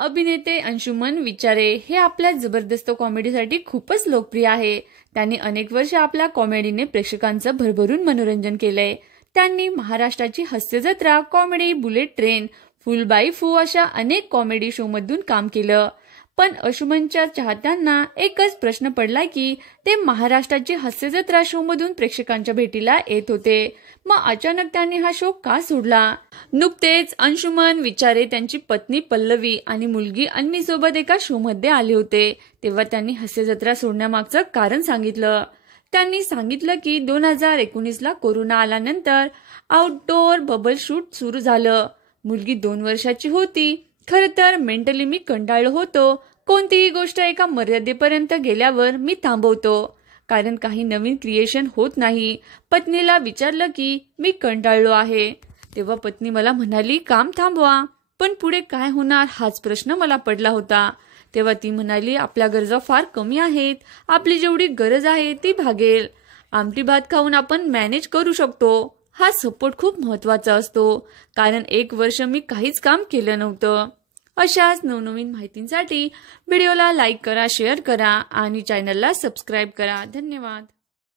अभिनेते अंशुमन विचारे हे आपल्या जबरदस्त कॉमेडीसाठी खूपच लोकप्रिय आहे। त्यांनी अनेक वर्ष आपल्या कॉमेडीने प्रेक्षकांचं भरभरून मनोरंजन केलंय। त्यांनी महाराष्ट्राची Hasya Jatra, comedy, bullet train, फुल बाय फू अशा अनेक कॉमेडी शो मधून काम केलं। पण अंशुमनच्या चाहत्यांना एकच प्रश्न पडलाय की ते महाराष्ट्राची हास्य जत्रा शो मधून प्रेक्षकांच्या भेटीला येत होते, मग अचानक त्यांनी हा शो का सोडला? नुकतेच अंशुमन विचारे त्यांची पत्नी पल्लवी आणि मुलगी अन्वी सोबत एका शो मध्ये आले होते, तेव्हा त्यांनी हास्य जत्रा सोडण्यामागचं कारण सांगितलं। त्यांनी सांगितलं की 2019ला कोरोना आल्यानंतर आउटडोअर बबल शूट सुरू झालं। मुलगी 2 वर्षाची होती। खरं तर मेंटली मी कंटाळलो होतो। कोणतीही गोष्ट एका मर्यादेपर्यंत गेल्यावर मी थांबवतो, कारण काही नवीन क्रिएशन होत नाही। पत्नीला विचारलं की मी कंटाळलो आहे, तेव्हा पत्नी मला म्हणाली काम थांबवा, पण पुढे काय होणार हाच प्रश्न मला पडला होता। तेव्हा ती म्हणाली आपल्या गरजा फार कमी आहेत, आपली जेवढी गरज आहे ती भागेल। आमटी भात खाऊन आपण मॅनेज करू शकतो। हा सपोर्ट खूप महत्वाचा असतो, कारण 1 वर्ष मी काहीच काम केलं नव्हतं। अशाच नवनवीन माहितींसाठी व्हिडिओला लाईक करा, शेअर करा आणि चॅनलला सबस्क्राईब करा। धन्यवाद।